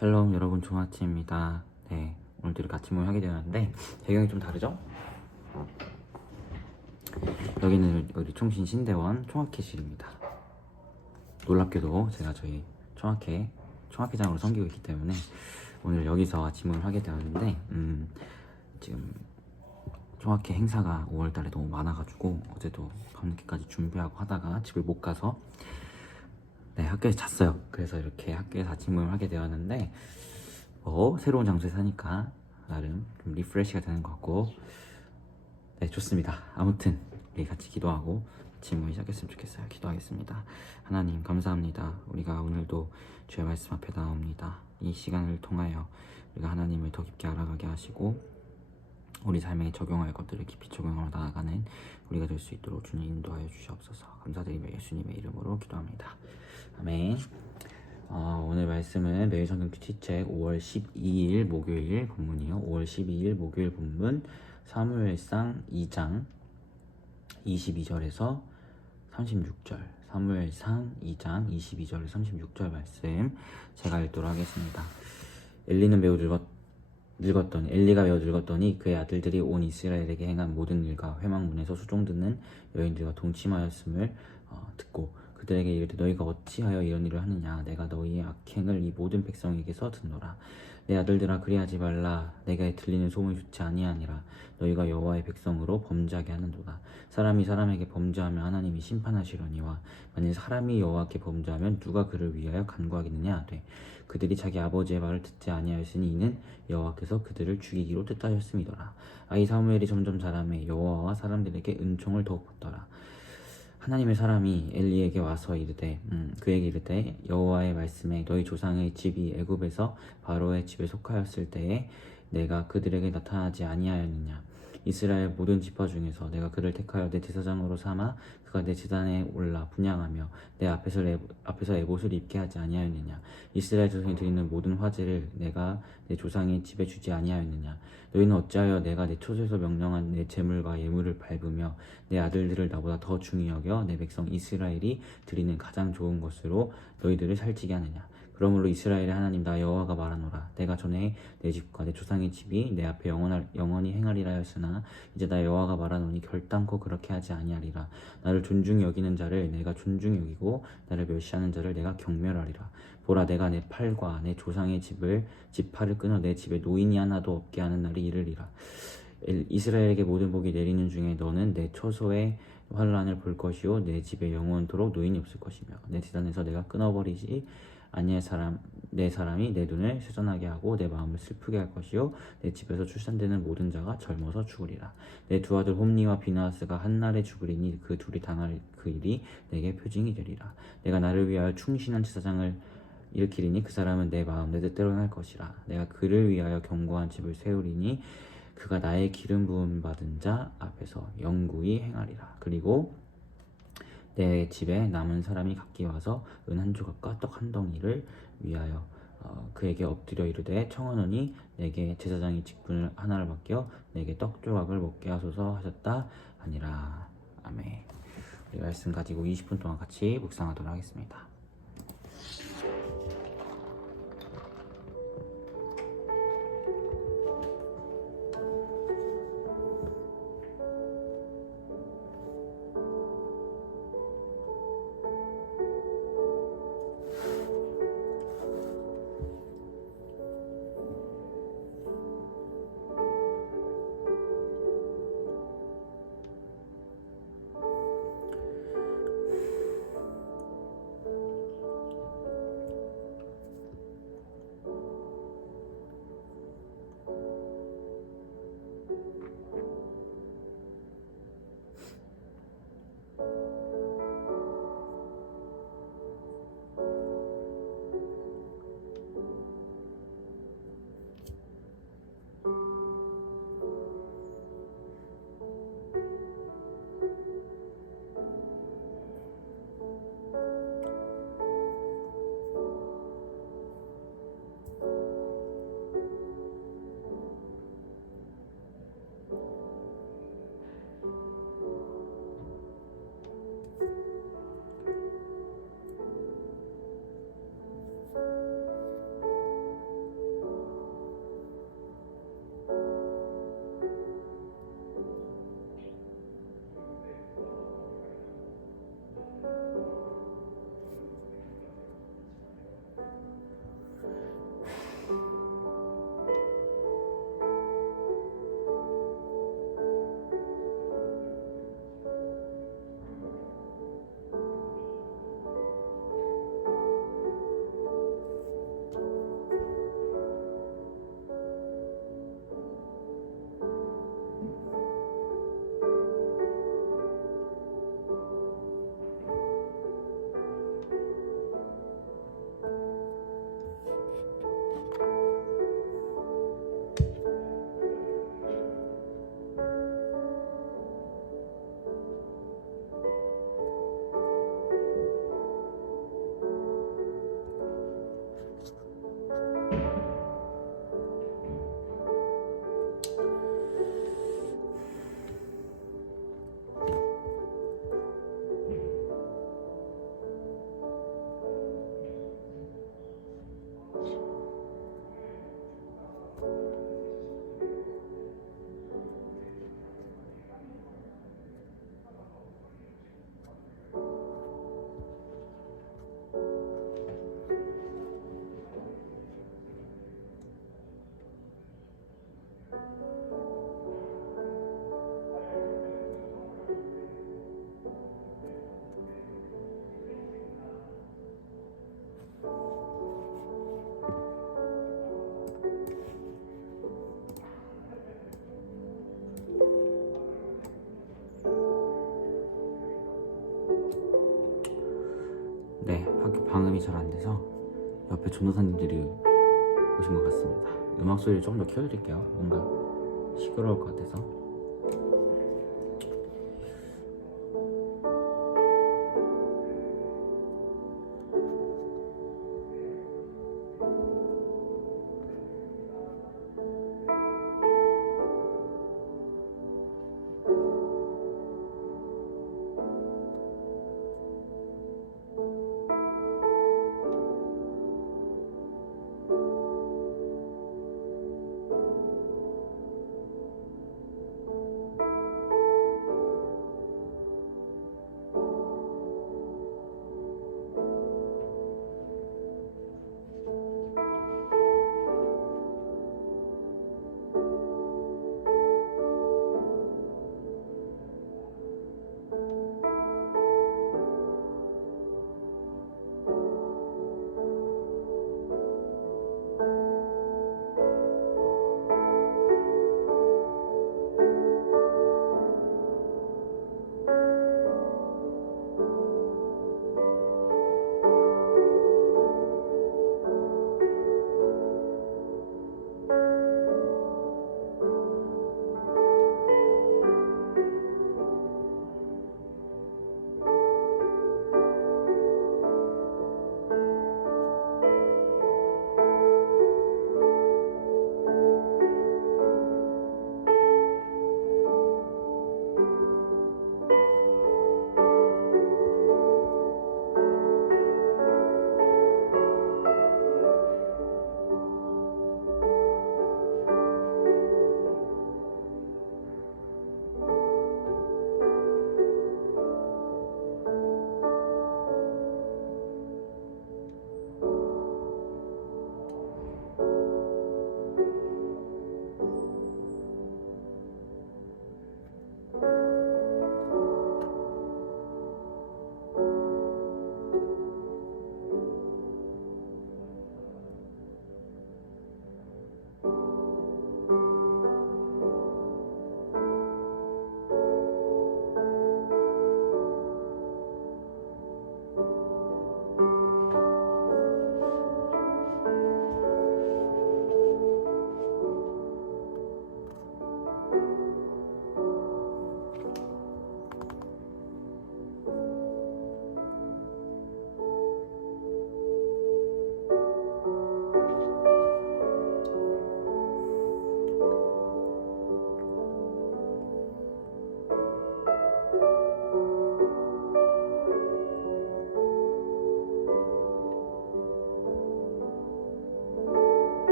샬롬 여러분, 좋은 아침입니다. 네, 오늘도 이렇게 아침 모임 하게 되었는데 배경이 좀 다르죠? 여기는 우리 총신 신대원 총학회실입니다. 놀랍게도 제가 저희 총학회장으로 섬기고 있기 때문에 오늘 여기서 아침 모임 하게 되었는데 지금 총학회 행사가 5월달에 너무 많아가지고 어제도 밤늦게까지 준비하고 하다가 집을 못 가서 학교에서 잤어요. 그래서 이렇게 학교에서 아침 모임을 하게 되었는데 새로운 장소에 사니까 나름 좀 리프레시가 되는 것 같고 좋습니다. 아무튼 우리 같이 기도하고 아침 모임 시작했으면 좋겠어요. 기도하겠습니다. 하나님 감사합니다. 우리가 오늘도 주의 말씀 앞에 나옵니다. 이 시간을 통하여 우리가 하나님을 더 깊게 알아가게 하시고 우리 삶에 적용할 것들을 깊이 적용하러 나아가는 우리가 될 수 있도록 주님 인도하여 주시옵소서. 감사드리며 예수님의 이름으로 기도합니다. 아멘. 오늘 말씀은 매일 성경 큐티책 5월 12일 목요일 본문이요. 5월 12일 목요일 본문 사무엘상 2장 22절에서 36절, 사무엘상 2장 22절에서 36절 말씀 제가 읽도록 하겠습니다. 엘리가 매우 늙었더니 그의 아들들이 온 이스라엘에게 행한 모든 일과 회막문에서 수종 듣는 여인들과 동침하였음을 듣고 그들에게 이르되 너희가 어찌하여 이런 일을 하느냐. 내가 너희의 악행을 이 모든 백성에게서 듣노라. 내 아들들아, 그리하지 말라. 내가 들리는 소문이 좋지 아니하니라. 너희가 여호와의 백성으로 범죄하게 하는도다. 사람이 사람에게 범죄하면 하나님이 심판하시려니와 만일 사람이 여호와께 범죄하면 누가 그를 위하여 간구하겠느냐 하되 그들이 자기 아버지의 말을 듣지 아니하였으니 이는 여호와께서 그들을 죽이기로 뜻하셨음이더라. 아이 사무엘이 점점 자라매 여호와와 사람들에게 은총을 더욱 받더라. 하나님의 사람이 엘리에게 와서 그에게 이르되 여호와의 말씀에 너희 조상의 집이 애굽에서 바로의 집에 속하였을 때에 내가 그들에게 나타나지 아니하였느냐. 이스라엘 모든 지파 중에서 내가 그를 택하여 내 제사장으로 삼아 그가 내 제단에 올라 분향하며 내 앞에서 에봇을 입게 하지 아니하였느냐. 이스라엘 조상이 드리는 모든 화제를 내가 내 조상의 집에 주지 아니하였느냐. 너희는 어찌하여 내가 내 초소에서 명령한 내 제물과 예물을 밟으며 내 아들들을 나보다 더 중히 여겨 내 백성 이스라엘이 드리는 가장 좋은 것으로 너희들을 살찌게 하느냐. 그러므로 이스라엘의 하나님 나 여호와가 말하노라. 내가 전에 내 집과 내 조상의 집이 내 앞에 영원히 행하리라 하였으나 이제 나 여호와가 말하노니 결단코 그렇게 하지 아니하리라. 나를 존중히 여기는 자를 내가 존중히 여기고 나를 멸시하는 자를 내가 경멸하리라. 보라, 내가 내 팔과 내 조상의 지팔을 끊어 내 집에 노인이 하나도 없게 하는 날이 이르리라. 이스라엘에게 모든 복이 내리는 중에 너는 내 초소의 환난을 볼 것이요 내 집에 영원토록 노인이 없을 것이며 내 제단에서 내가 끊어버리지 아니할 내 사람이 내 눈을 세전하게 하고 내 마음을 슬프게 할 것이요 내 집에서 출산되는 모든 자가 젊어서 죽으리라. 내 두 아들 홈니와 비나하스가 한날에 죽으리니 그 둘이 당할 그 일이 내게 표징이 되리라. 내가 나를 위하여 충신한 제사장을 일으키리니 그 사람은 내 마음 내 뜻대로 행할 것이라. 내가 그를 위하여 견고한 집을 세우리니 그가 나의 기름 부음 받은 자 앞에서 영구히 행하리라. 그리고 내 집에 남은 사람이 각기 와서 은 한 조각과 떡 한 덩이를 위하여 그에게 엎드려 이르되 청하노니 내게 제사장이 직분을 하나를 맡겨 내게 떡 조각을 먹게 하소서 하셨다 하니라. 아멘. 우리 말씀 가지고 20분 동안 같이 묵상하도록 하겠습니다. 잘 안 돼서 옆에 전도사님들이 오신 것 같습니다. 음악 소리를 조금 더 키워드릴게요. 뭔가 시끄러울 것 같아서.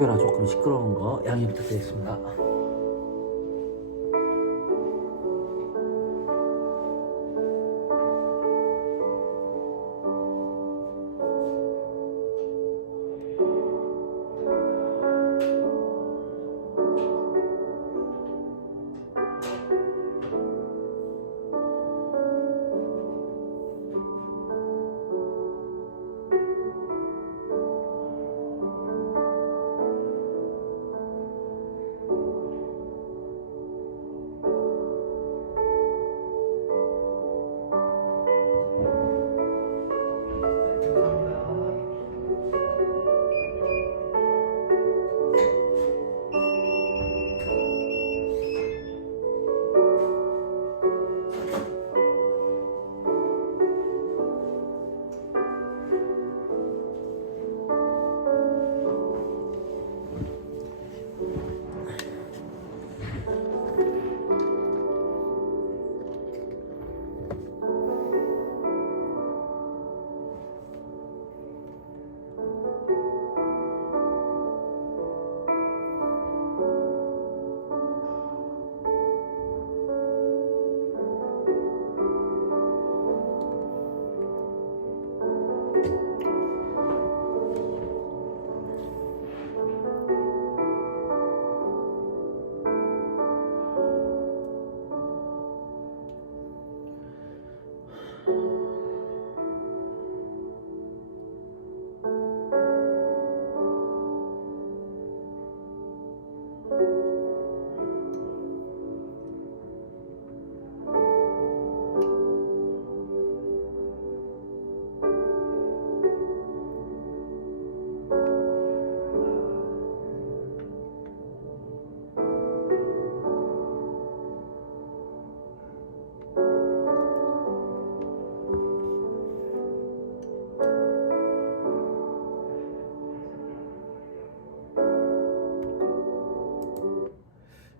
학교라 조금 시끄러운 거 양해 부탁드리겠습니다.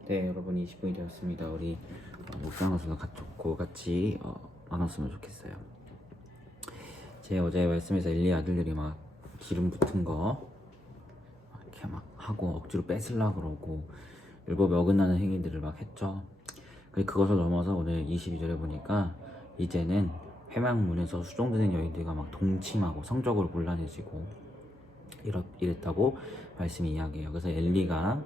네, 여러분 20분이 되었습니다. 우리 묵상하셔서 같이 나눴으면 좋겠어요. 제 어제 말씀에서 엘리 아들들이 막 기름 붙은 거 이렇게 막 하고 억지로 뺏으려고 그러고 율법에 어긋나는 행위들을 막 했죠. 그것을 넘어서 오늘 22절에 보니까 이제는 회막문에서 수종드는 여인들과 막 동침하고 성적으로 곤란해지고 이랬다고 말씀이 이야기해요. 그래서 엘리가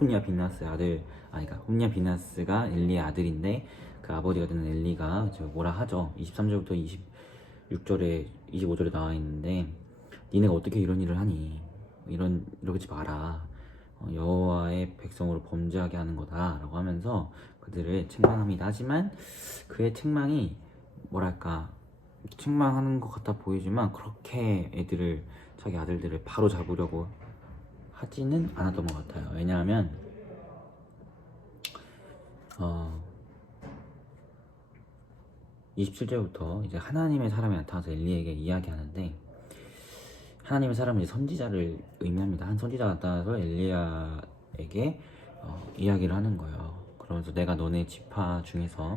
홈리아 비나스의 아들, 그러니까 홈리아 비나스가 엘리의 아들인데 그 아버지가 되는 엘리가 뭐라 하죠. 23절부터 26절에 25절에 나와 있는데 니네가 어떻게 이런 일을 하니? 이러지 마라. 여호와의 백성으로 범죄하게 하는 거다라고 하면서 그들을 책망합니다. 하지만 그의 책망이 책망하는 것 같아 보이지만 그렇게 자기 아들들을 바로 잡으려고 하지는 않았던 것 같아요. 왜냐하면 27절부터 이제 하나님의 사람이 나타나서 엘리에게 이야기하는데 하나님의 사람은 이제 선지자를 의미합니다. 한 선지자가 나타나서 엘리야에게 이야기를 하는 거예요. 그러면서 내가 너네 지파 중에서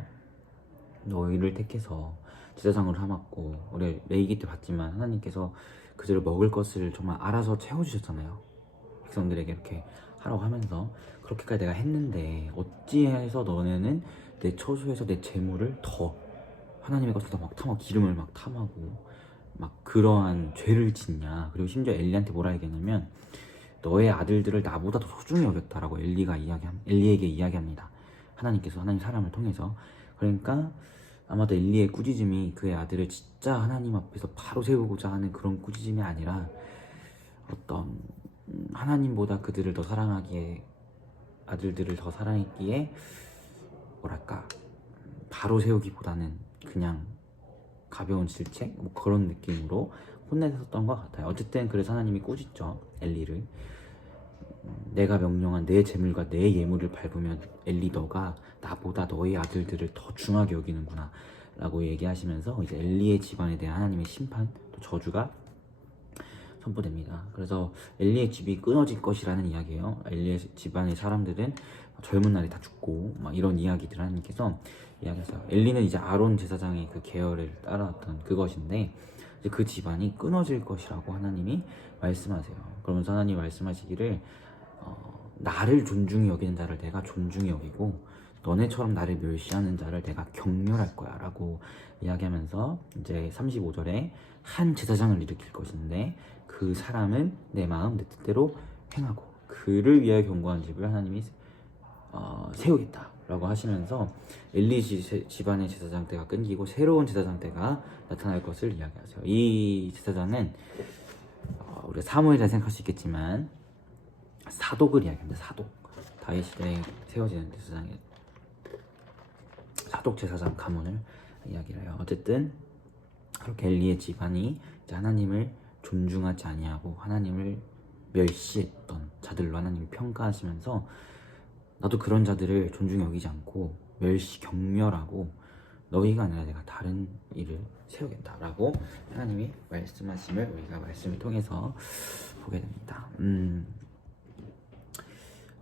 너희를 택해서 제사장으로 삼았고 우리 레위기 때 봤지만 하나님께서 그들을 먹을 것을 정말 알아서 채워주셨잖아요. 백성들에게 이렇게 하라고 하면서 그렇게까지 내가 했는데 어찌해서 너네는 내 처소에서 내 재물을 더 하나님의 것을 더 막 탐하고 기름을 막 탐하고 막 그러한 죄를 짓냐. 그리고 심지어 엘리한테 뭐라 얘기했냐면 너의 아들들을 나보다 더 소중히 여겼다라고 엘리에게 이야기합니다. 하나님께서 하나님 사람을 통해서. 그러니까 아마도 엘리의 꾸짖음이 그의 아들을 진짜 하나님 앞에서 바로 세우고자 하는 그런 꾸짖음이 아니라 어떤 하나님보다 그들을 더 사랑하기에 아들들을 더 사랑했기에 바로 세우기보다는 그냥 가벼운 질책? 그런 느낌으로 혼내셨던 것 같아요. 어쨌든 그래서 하나님이 꾸짖죠. 엘리를. 내가 명령한 내 재물과 내 예물을 밟으면 엘리 너가 나보다 너의 아들들을 더 중하게 여기는구나 라고 얘기하시면서 이제 엘리의 집안에 대한 하나님의 심판 또 저주가 선포됩니다. 그래서 엘리의 집이 끊어질 것이라는 이야기예요. 엘리의 집안의 사람들은 젊은 날에 다 죽고 막 이런 이야기들을 하나님께서 이야기하세요. 엘리는 이제 아론 제사장의 그 계열을 따라왔던 그것인데 이제 그 집안이 끊어질 것이라고 하나님이 말씀하세요. 그러면서 하나님 말씀하시기를 나를 존중히 여기는 자를 내가 존중히 여기고 너네처럼 나를 멸시하는 자를 내가 경멸할 거야 라고 이야기하면서 이제 35절에 한 제사장을 일으킬 것인데 그 사람은 내 마음 내 뜻대로 행하고 그를 위하여 견고한 집을 하나님이 세우겠다 라고 하시면서 엘리 집안의 제사장 때가 끊기고 새로운 제사장 때가 나타날 것을 이야기하세요. 이 제사장은 우리가 사무엘이라 생각할 수 있겠지만 사독을 이야기합니다. 사독. 다윗 시대에 세워지는 제사장의 사독 제사장 가문을 이야기를 해요. 어쨌든 그렇게 엘리의 집안이 이제 하나님을 존중하지 아니하고 하나님을 멸시했던 자들로 하나님이 평가하시면서 나도 그런 자들을 존중히 여기지 않고 멸시 경멸하고 너희가 아니라 내가 다른 일을 세우겠다라고 하나님이 말씀하심을 우리가 말씀을 통해서 보게 됩니다.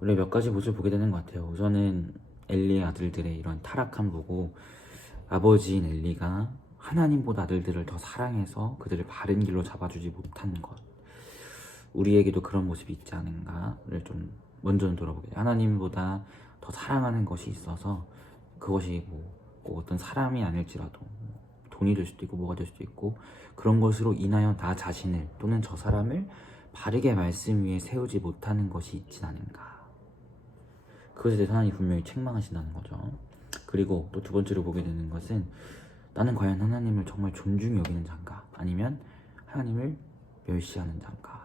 우리 몇 가지 모습을 보게 되는 것 같아요. 우선은 엘리의 아들들의 이런 타락함 보고 아버지인 엘리가 하나님보다 아들들을 더 사랑해서 그들을 바른 길로 잡아주지 못한 것, 우리에게도 그런 모습이 있지 않은가를 좀 먼저는 돌아보게 돼요. 하나님보다 더 사랑하는 것이 있어서 그것이 꼭 어떤 사람이 아닐지라도 돈이 될 수도 있고 뭐가 될 수도 있고 그런 것으로 인하여 나 자신을 또는 저 사람을 바르게 말씀 위에 세우지 못하는 것이 있진 않은가, 그것에 대해서 하나님이 분명히 책망하신다는 거죠. 그리고 또 두 번째로 보게 되는 것은 나는 과연 하나님을 정말 존중히 여기는 자인가 아니면 하나님을 멸시하는 자인가.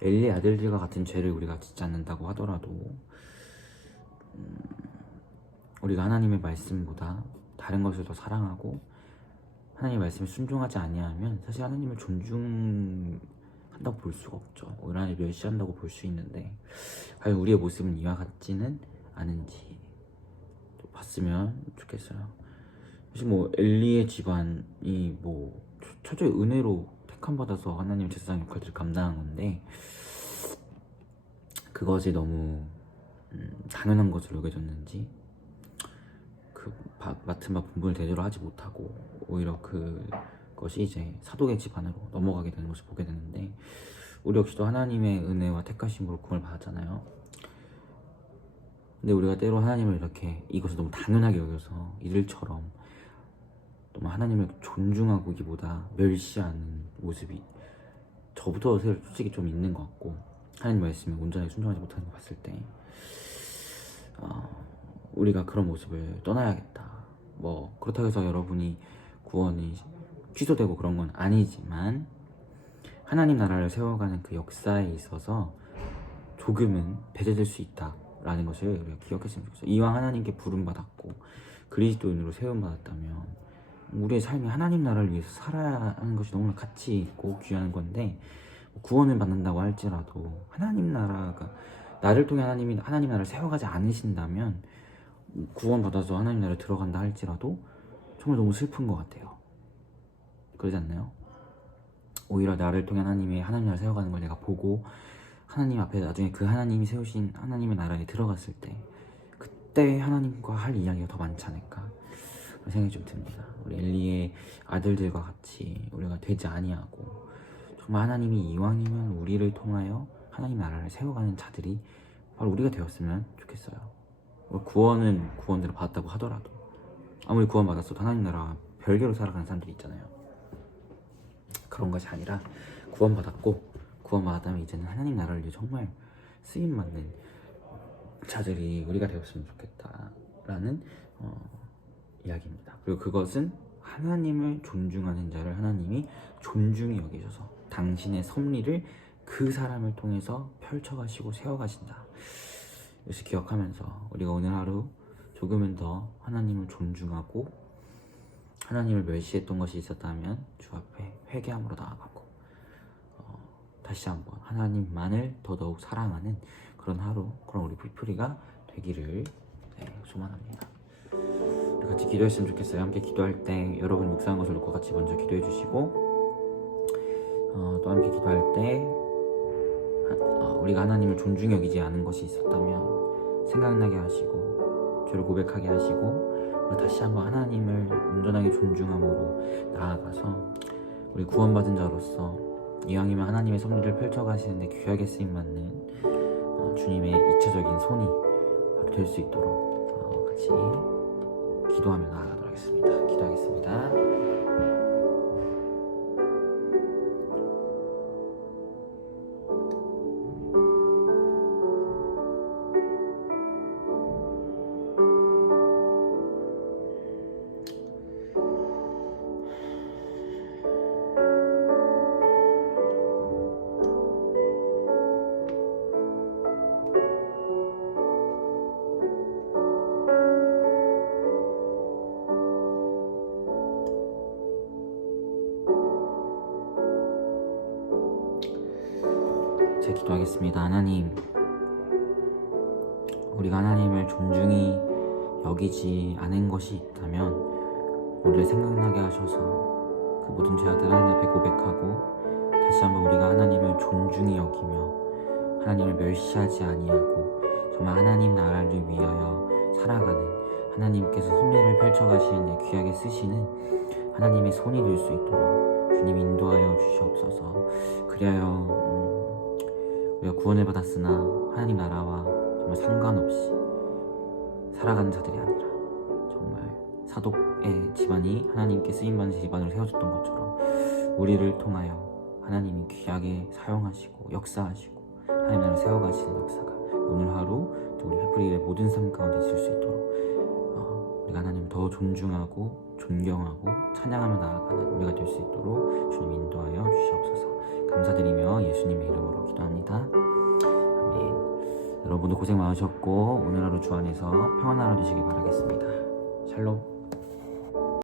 엘리의 아들들과 같은 죄를 우리가 짓지 않는다고 하더라도 우리가 하나님의 말씀보다 다른 것을 더 사랑하고 하나님의 말씀에 순종하지 아니하면 사실 하나님을 존중한다고 볼 수가 없죠. 오히려 하나님을 멸시한다고 볼 수 있는데 과연 우리의 모습은 이와 같지는 않은지 봤으면 좋겠어요. 사실 엘리의 집안이 철저히 은혜로 택함받아서 하나님의 제사장 역할들을 감당한 건데 그것이 너무 당연한 것으로 여겨졌는지 맡은 바 본분을 제대로 하지 못하고 오히려 그것이 이제 사독의 집안으로 넘어가게 되는 것을 보게 되는데 우리 역시도 하나님의 은혜와 택하심으로 구원을 받았잖아요. 근데 우리가 때로 하나님을 이렇게 이것을 너무 당연하게 여겨서 이들처럼 너무 하나님을 존중하기보다 멸시하는 모습이 저부터 솔직히 좀 있는 것 같고 하나님 말씀에 온전하게 순종하지 못하는 거 봤을 때 우리가 그런 모습을 떠나야겠다. 그렇다고 해서 여러분이 구원이 취소되고 그런 건 아니지만 하나님 나라를 세워가는 그 역사에 있어서 조금은 배제될 수 있다라는 것을 우리가 기억했으면 좋겠어요. 이왕 하나님께 부름받았고 그리스도인으로 세움받았다면 우리의 삶이 하나님 나라를 위해서 살아야 하는 것이 너무나 가치 있고 귀한 건데 구원을 받는다고 할지라도 하나님 나라가 나를 통해 하나님 나라를 세워가지 않으신다면 구원받아서 하나님 나라에 들어간다 할지라도 정말 너무 슬픈 것 같아요. 그러지 않나요? 오히려 나를 통해 하나님 나라를 세워가는 걸 내가 보고 하나님 앞에 나중에 그 하나님이 세우신 하나님의 나라에 들어갔을 때 그때 하나님과 할 이야기가 더 많지 않을까 그런 생각이 좀 듭니다. 우리 엘리의 아들들과 같이 우리가 되지 아니하고 정말 하나님이 이왕이면 우리를 통하여 하나님 나라를 세워가는 자들이 바로 우리가 되었으면 좋겠어요. 구원대로 받았다고 하더라도 아무리 구원받았어도 하나님 나라 별개로 살아가는 사람들이 있잖아요. 그런 것이 아니라 구원받았다면 이제는 하나님 나라를 위해 정말 쓰임받는 자들이 우리가 되었으면 좋겠다라는 이야기입니다. 그리고 그것은 하나님을 존중하는 자를 하나님이 존중히 여기셔서 당신의 섭리를 그 사람을 통해서 펼쳐가시고 세워가신다. 이것을 기억하면서 우리가 오늘 하루 조금은 더 하나님을 존중하고 하나님을 멸시했던 것이 있었다면 주 앞에 회개함으로 나아가고 다시 한번 하나님만을 더더욱 사랑하는 그런 하루, 그런 우리 피프리가 되기를 소망합니다. 우리 같이 기도했으면 좋겠어요. 함께 기도할 때 여러분이 묵상한 것을 놓고 같이 먼저 기도해 주시고 또 함께 기도할 때 우리가 하나님을 존중히 여기지 않은 것이 있었다면 생각나게 하시고 죄를 고백하게 하시고 다시 한번 하나님을 온전하게 존중함으로 나아가서 우리 구원받은 자로서 이왕이면 하나님의 섭리를 펼쳐가시는데 귀하게 쓰임받는 주님의 이차적인 손이 될 수 있도록 같이 기도하며 나아가도록 하겠습니다. 기도하겠습니다. 제가 기도하겠습니다. 하나님, 우리가 하나님을 존중히 여기지 않은 것이 있다면 우리를 생각나게 하셔서 그 모든 죄악들 하나님 앞에 고백하고 다시 한번 우리가 하나님을 존중히 여기며 하나님을 멸시하지 아니하고 정말 하나님 나라를 위하여 살아가는, 하나님께서 섭리를 펼쳐가시는 귀하게 쓰시는 하나님의 손이 될 수 있도록 주님 인도하여 주시옵소서. 그리하여 우리가 구원을 받았으나 하나님 나라와 정말 상관없이 살아가는 자들이 아니라 정말 사독의 집안이 하나님께 쓰임받는 집안을 세워줬던 것처럼 우리를 통하여 하나님이 귀하게 사용하시고 역사하시고 하나님 나라를 세워가시는 역사가 오늘 하루 또 우리 피프리의 모든 삶 가운데 있을 수 있도록 우리가 하나님을 더 존중하고 존경하고 찬양하며 나아가는 우리가 될 수 있도록 주님 인도하여 주시옵소서. 감사드리며 예수님의 이름으로 기도합니다. 아멘. 여러분도 고생 많으셨고 오늘 하루 주 안에서 평안한 하루 되시길 바라겠습니다. 샬롬.